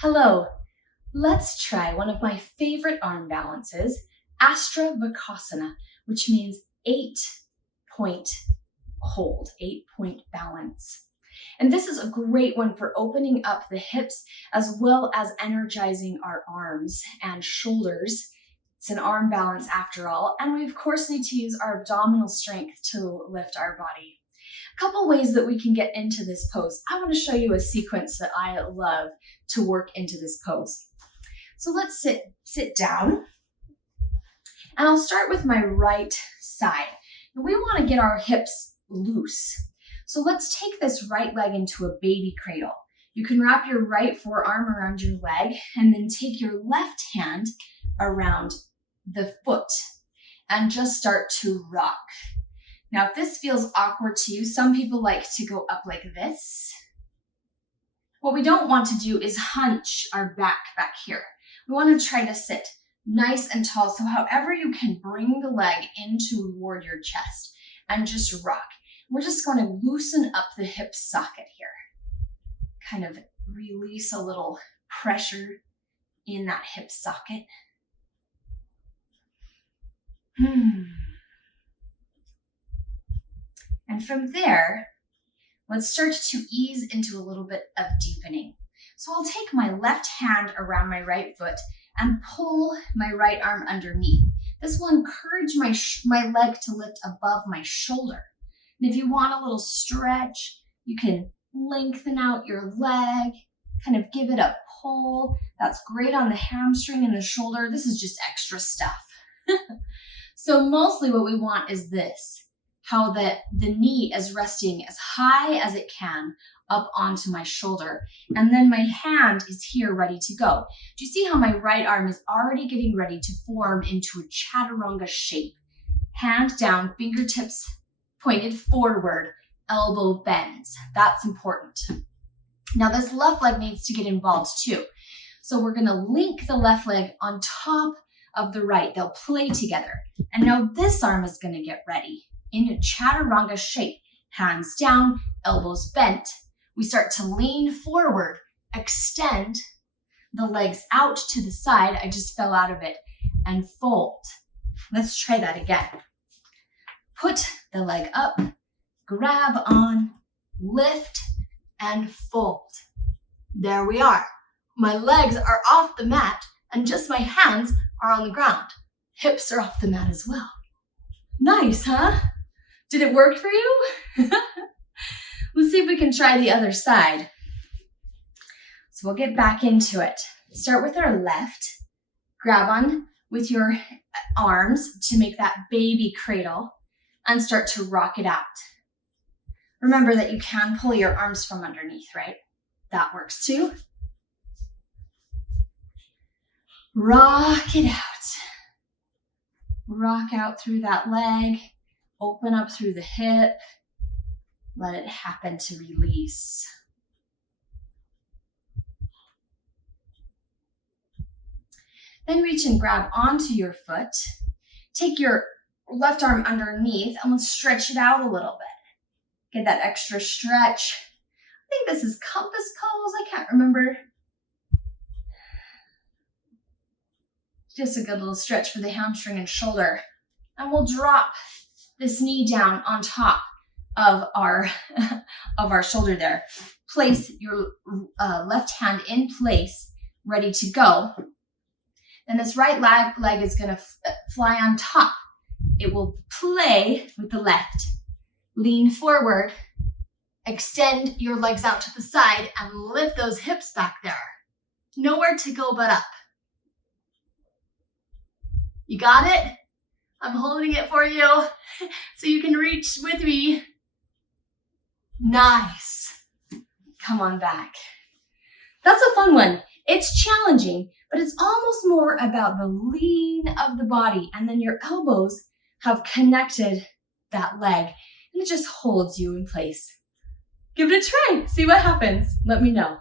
Hello, let's try one of my favorite arm balances, astavakrasana, which means 8-point hold, 8-point balance. And this is a great one for opening up the hips as well as energizing our arms and shoulders. It's an arm balance after all, and we of course need to use our abdominal strength to lift our body. A couple ways that we can get into this pose. I want to show you a sequence that I love to work into this pose. So let's sit down, and I'll start with my right side. And we want to get our hips loose. So let's take this right leg into a baby cradle. You can wrap your right forearm around your leg and then take your left hand around the foot and just start to rock. Now, if this feels awkward to you, some people like to go up like this. What we don't want to do is hunch our back here. We want to try to sit nice and tall. So however you can bring the leg in toward your chest and just rock. We're just going to loosen up the hip socket here. Kind of release a little pressure in that hip socket. And from there, let's start to ease into a little bit of deepening. So I'll take my left hand around my right foot and pull my right arm underneath. This will encourage my leg to lift above my shoulder. And if you want a little stretch, you can lengthen out your leg, kind of give it a pull. That's great on the hamstring and the shoulder. This is just extra stuff. So mostly what we want is this, how the knee is resting as high as it can up onto my shoulder. And then my hand is here ready to go. Do you see how my right arm is already getting ready to form into a chaturanga shape? Hand down, fingertips pointed forward, elbow bends. That's important. Now this left leg needs to get involved too. So we're gonna link the left leg on top of the right. They'll play together. And now this arm is gonna get ready in a chaturanga shape. Hands down, elbows bent. We start to lean forward, extend the legs out to the side. I just fell out of it, and fold. Let's try that again. Put the leg up, grab on, lift, and fold. There we are. My legs are off the mat, and just my hands are on the ground. Hips are off the mat as well. Nice, huh? Did it work for you? Let's see if we can try the other side. So we'll get back into it. Start with our left. Grab on with your arms to make that baby cradle and start to rock it out. Remember that you can pull your arms from underneath, right? That works too. Rock it out. Rock out through that leg. Open up through the hip. Let it happen to release. Then reach and grab onto your foot. Take your left arm underneath and let's stretch it out a little bit. Get that extra stretch. I think this is compass pose. I can't remember. Just a good little stretch for the hamstring and shoulder. And we'll drop this knee down on top of our shoulder there. Place your left hand in place, ready to go. Then this right leg is going to fly on top. It will play with the left. Lean forward, extend your legs out to the side, and lift those hips back there. Nowhere to go but up. You got it? I'm holding it for you so you can reach with me. Nice. Come on back. That's a fun one. It's challenging, but it's almost more about the lean of the body, and then your elbows have connected that leg, and it just holds you in place. Give it a try. See what happens. Let me know.